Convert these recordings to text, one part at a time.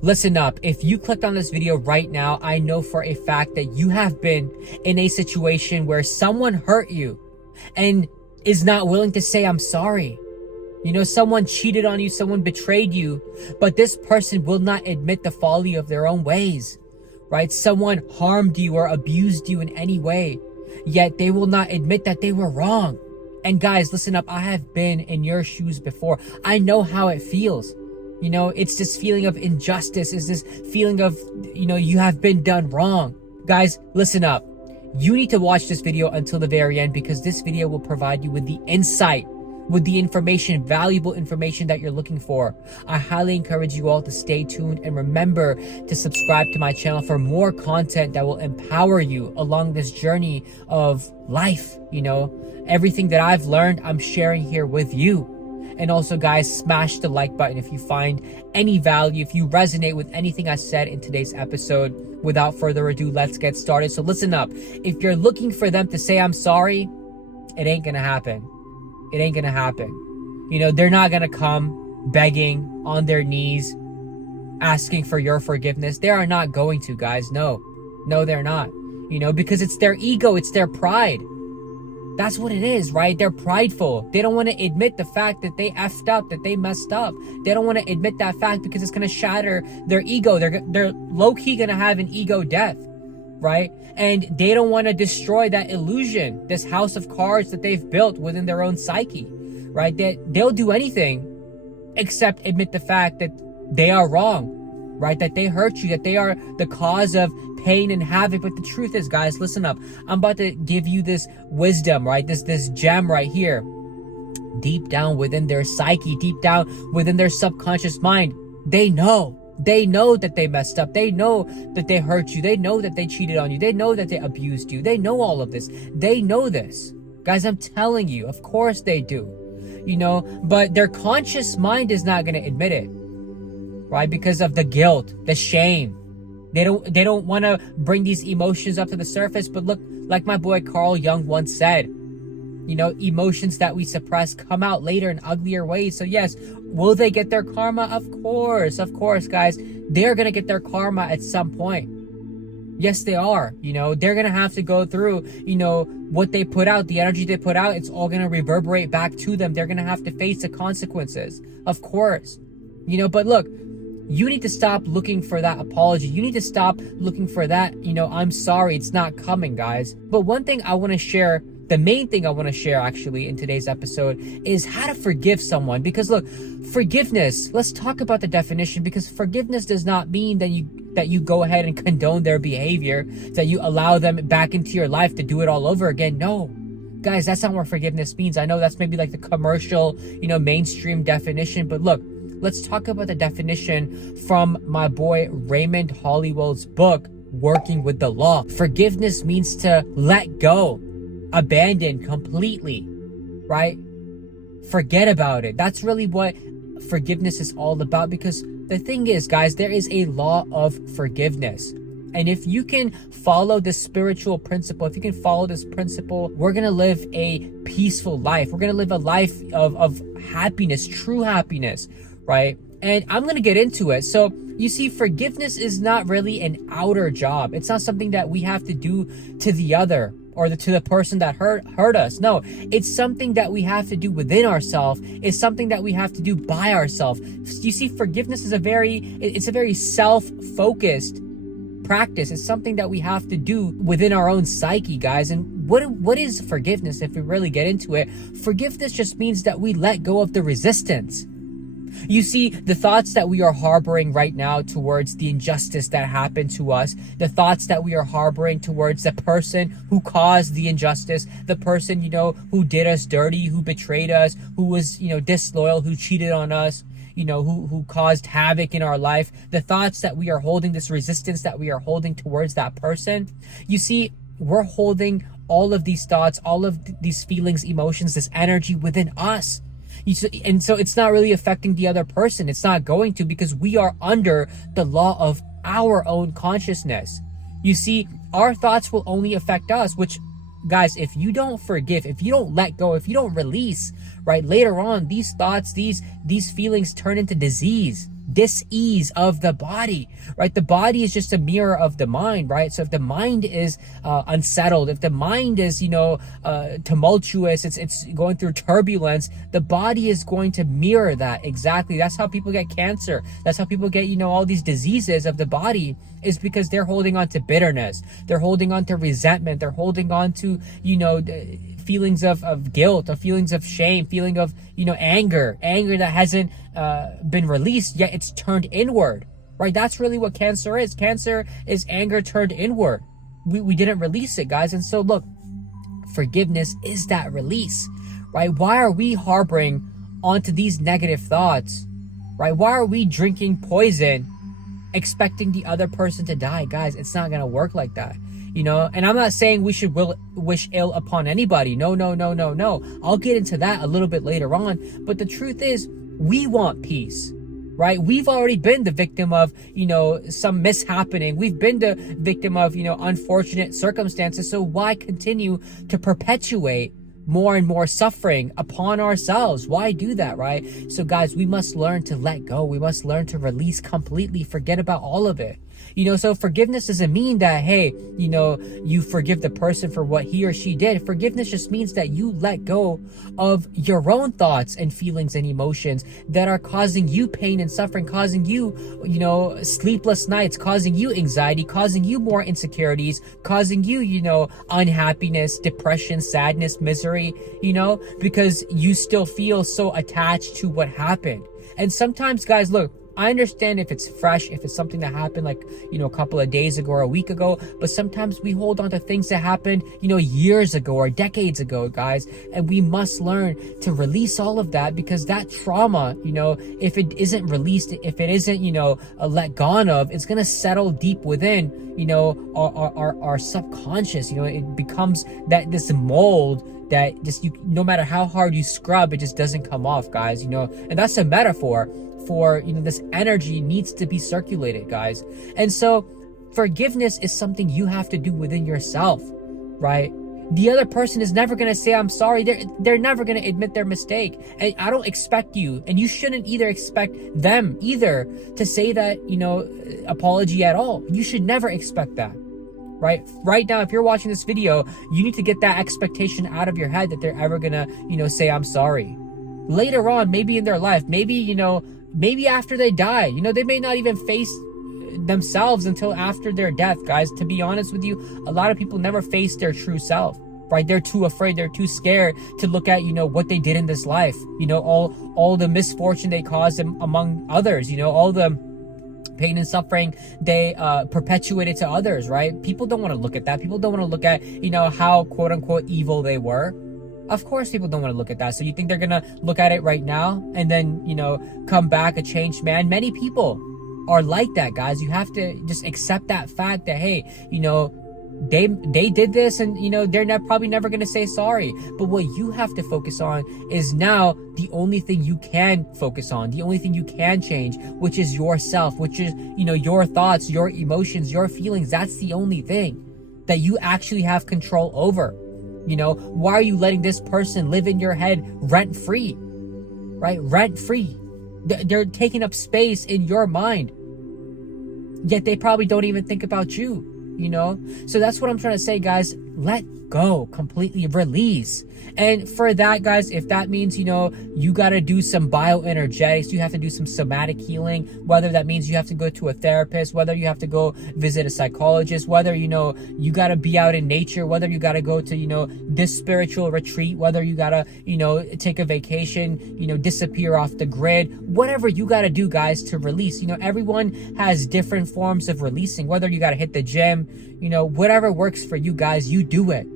Listen up, if you clicked on this video right now, I know for a fact that you have been in a situation where someone hurt you and is not willing to say, I'm sorry. You know, someone cheated on you, someone betrayed you, but this person will not admit the folly of their own ways, right? Someone harmed you or abused you in any way, yet they will not admit that they were wrong. And guys, listen up, I have been in your shoes before. I know how it feels. You know, it's this feeling of injustice. It's this feeling of, you have been done wrong. Guys, listen up. You need to watch this video until the very end because this video will provide you with the insight, with the information, valuable information that you're looking for. I highly encourage you all to stay tuned and remember to subscribe to my channel for more content that will empower you along this journey of life. You know, everything that I've learned, I'm sharing here with you. And also, guys, smash the like button if you find any value, if you resonate with anything I said in today's episode. Without further ado, let's get started. So listen up. If you're looking for them to say, I'm sorry, it ain't gonna happen. It ain't gonna happen. You know, they're not gonna come begging on their knees, asking for your forgiveness. They are not going to, guys. No, they're not. You know, because it's their ego, it's their pride. That's what it is, right? They're prideful. They don't want to admit the fact that they effed up, that they messed up. They don't want to admit that fact because it's going to shatter their ego. They're low-key going to have an ego death, right? And they don't want to destroy that illusion, this house of cards that they've built within their own psyche, right? They'll do anything except admit the fact that they are wrong, right? That they hurt you, that they are the cause of pain and havoc. But the truth is, guys, listen up. I'm about to give you this wisdom, right? This gem right here. Deep down within their psyche, deep down within their subconscious mind, they know that they messed up. They know that they hurt you. They know that they cheated on you. They know that they abused you. They know all of this. They know this. Guys, I'm telling you, of course they do. You know, but their conscious mind is not going to admit it, right? Because of the guilt, the shame. They don't want to bring these emotions up to the surface. But look, like my boy Carl Jung once said, you know, emotions that we suppress come out later in uglier ways. So yes, will they get their karma? Of course, guys. They're going to get their karma at some point. Yes, they are. You know, they're going to have to go through, you know, what they put out, the energy they put out, it's all going to reverberate back to them. They're going to have to face the consequences. Of course. You know, but look, you need to stop looking for that apology. You need to stop looking for that, I'm sorry, it's not coming, guys. But one thing I want to share, the main thing I want to share actually in today's episode is how to forgive someone. Because look, forgiveness, let's talk about the definition, because forgiveness does not mean that you go ahead and condone their behavior, that you allow them back into your life to do it all over again. No. Guys, that's not what forgiveness means. I know that's maybe like the commercial, mainstream definition, but look, let's talk about the definition from my boy Raymond Hollywood's book, Working with the Law. Forgiveness means to let go, abandon completely, right? Forget about it. That's really what forgiveness is all about, because the thing is, guys, there is a law of forgiveness. And if you can follow this spiritual principle, if you can follow this principle, we're going to live a peaceful life. We're going to live a life of happiness, true happiness, right? And I'm going to get into it. So you see, forgiveness is not really an outer job. It's not something that we have to do to the other or to the person that hurt us. No, it's something that we have to do within ourselves. It's something that we have to do by ourselves. You see, forgiveness is a very self-focused practice. It's something that we have to do within our own psyche, guys. And what is forgiveness? If we really get into it, forgiveness just means that we let go of the resistance. You see, the thoughts that we are harboring right now towards the injustice that happened to us, the thoughts that we are harboring towards the person who caused the injustice, the person, who did us dirty, who betrayed us, who was, disloyal, who cheated on us, who caused havoc in our life, the thoughts that we are holding, this resistance that we are holding towards that person. You see, we're holding all of these thoughts, all of these feelings, emotions, this energy within us. And so it's not really affecting the other person. It's not going to, because we are under the law of our own consciousness. You see, our thoughts will only affect us, which, guys, if you don't forgive, if you don't let go, if you don't release, right, later on, these thoughts, these feelings turn into disease. dis-ease of the body, right? The body is just a mirror of the mind, right? So if the mind is unsettled, if the mind is, tumultuous, it's going through turbulence, the body is going to mirror that exactly. That's how people get cancer. That's how people get, all these diseases of the body, is because they're holding on to bitterness. They're holding on to resentment. They're holding on to, feelings of guilt, or feelings of shame, feeling of, anger that hasn't been released, yet it's turned inward, right? That's really what cancer is. Cancer is anger turned inward. We didn't release it, guys. And so look, forgiveness is that release, right? Why are we harboring onto these negative thoughts, right? Why are we drinking poison expecting the other person to die? Guys, it's not gonna work like that. And I'm not saying we should wish ill upon anybody. No. I'll get into that a little bit later on. But the truth is, we want peace, right? We've already been the victim of, some mishappening. We've been the victim of, unfortunate circumstances. So why continue to perpetuate more and more suffering upon ourselves? Why do that, right? So guys, we must learn to let go. We must learn to release completely, forget about all of it. So forgiveness doesn't mean that, hey, you forgive the person for what he or she did. Forgiveness just means that you let go of your own thoughts and feelings and emotions that are causing you pain and suffering, causing you, sleepless nights, causing you anxiety, causing you more insecurities, causing you, unhappiness, depression, sadness, misery, because you still feel so attached to what happened. And sometimes, guys, look, I understand if it's fresh, if it's something that happened like, a couple of days ago or a week ago, but sometimes we hold on to things that happened, years ago or decades ago, guys. And we must learn to release all of that, because that trauma, if it isn't released, if it isn't, let gone of, it's going to settle deep within, our subconscious. It becomes this mold that just, no matter how hard you scrub, it just doesn't come off, guys, and that's a metaphor for, this energy needs to be circulated, guys. And so forgiveness is something you have to do within yourself, right? The other person is never going to say, I'm sorry. They're never going to admit their mistake. And I don't expect you, and you shouldn't either expect them either to say that, apology at all. You should never expect that. Right now, if you're watching this video, you need to get that expectation out of your head that they're ever gonna, say I'm sorry. Later on, maybe in their life, maybe after they die, they may not even face themselves until after their death, guys. To be honest with you, a lot of people never face their true self, right? They're too afraid, they're too scared to look at, what they did in this life, all the misfortune they caused them among others, all the pain and suffering they perpetuated to others, right? People don't want to look at that. People don't want to look at, how quote unquote evil they were. Of course people don't want to look at that. So you think they're gonna look at it right now and then, come back a changed man? Many people are like that, guys. You have to just accept that fact that, hey, they did this, and they're probably never going to say sorry. But what you have to focus on is now the only thing you can focus on, the only thing you can change, which is yourself, which is your thoughts, your emotions, your feelings. That's the only thing that you actually have control over. Why are you letting this person live in your head rent free, right? Rent free. They're taking up space in your mind, yet they probably don't even think about you. So that's what I'm trying to say, guys. Let go, completely release. And for that, guys, if that means, you got to do some bioenergetics, you have to do some somatic healing, whether that means you have to go to a therapist, whether you have to go visit a psychologist, whether, you got to be out in nature, whether you got to go to, this spiritual retreat, whether you got to, take a vacation, disappear off the grid, whatever you got to do, guys, to release. Everyone has different forms of releasing, whether you got to hit the gym, whatever works for you, guys, you do it.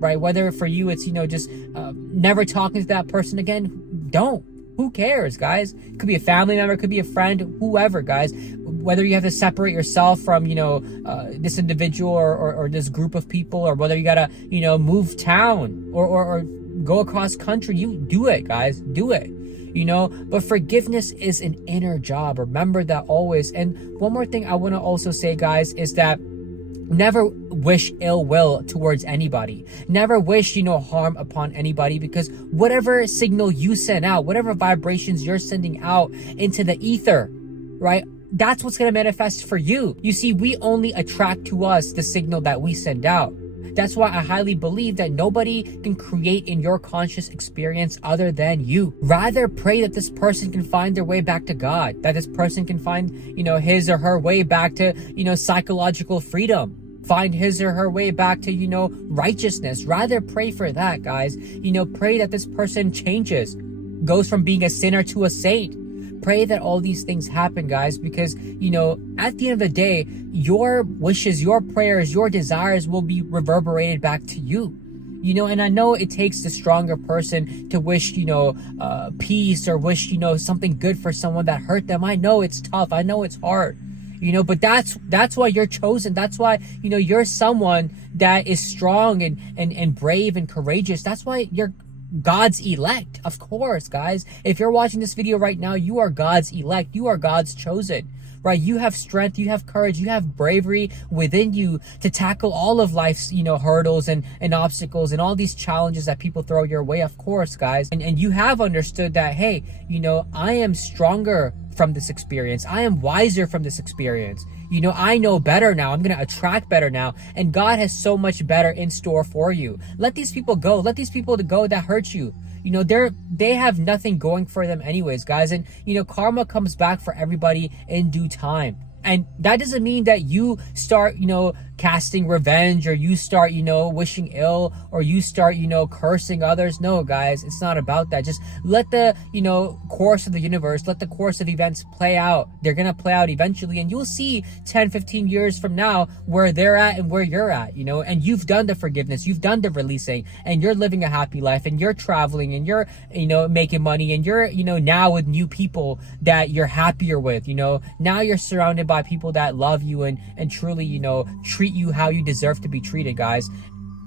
Right? Whether for you it's, just never talking to that person again, don't. Who cares, guys? It could be a family member, it could be a friend, whoever, guys. Whether you have to separate yourself from, this individual or this group of people, or whether you gotta, move town or go across country, you do it, guys. Do it. But forgiveness is an inner job. Remember that always. And one more thing I want to also say, guys, is that never wish ill will towards anybody. Never wish, harm upon anybody, because whatever signal you send out, whatever vibrations you're sending out into the ether, right? That's what's going to manifest for you. You see, we only attract to us the signal that we send out. That's why I highly believe that nobody can create in your conscious experience other than you. Rather pray that this person can find their way back to God, that this person can find, his or her way back to, psychological freedom. Find his or her way back to, righteousness. Rather pray for that, guys. Pray that this person changes, goes from being a sinner to a saint. Pray that all these things happen, guys, because, at the end of the day, your wishes, your prayers, your desires will be reverberated back to you. And I know it takes the stronger person to wish, peace or wish, something good for someone that hurt them. I know it's tough. I know it's hard. But that's why you're chosen. That's why, you're someone that is strong and brave and courageous. That's why you're God's elect. Of course, guys. If you're watching this video right now, you are God's elect. You are God's chosen, right? You have strength, you have courage, you have bravery within you to tackle all of life's, hurdles and obstacles and all these challenges that people throw your way. Of course, guys. And you have understood that, hey, I am stronger from this experience. I am wiser from this experience. I know better now. I'm going to attract better now. And God has so much better in store for you. Let these people go. Let these people go that hurt you. They have nothing going for them anyways, guys. And, karma comes back for everybody in due time. And that doesn't mean that you start, casting revenge, or you start, wishing ill, or you start, cursing others. No, guys, it's not about that. Just let the, course of the universe, let the course of events play out. They're going to play out eventually. And you'll see 10, 15 years from now where they're at and where you're at, and you've done the forgiveness, you've done the releasing, and you're living a happy life, and you're traveling, and you're, making money, and you're, now with new people that you're happier with, now you're surrounded by people that love you and truly, treat you how you deserve to be treated, guys.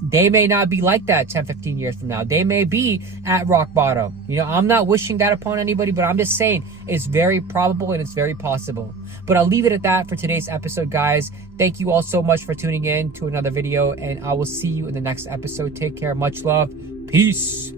They may not be like that 10, 15 years from now. They may be at rock bottom. I'm not wishing that upon anybody, but I'm just saying it's very probable and it's very possible. But I'll leave it at that for today's episode, guys. Thank you all so much for tuning in to another video, and I will see you in the next episode. Take care. Much love. Peace.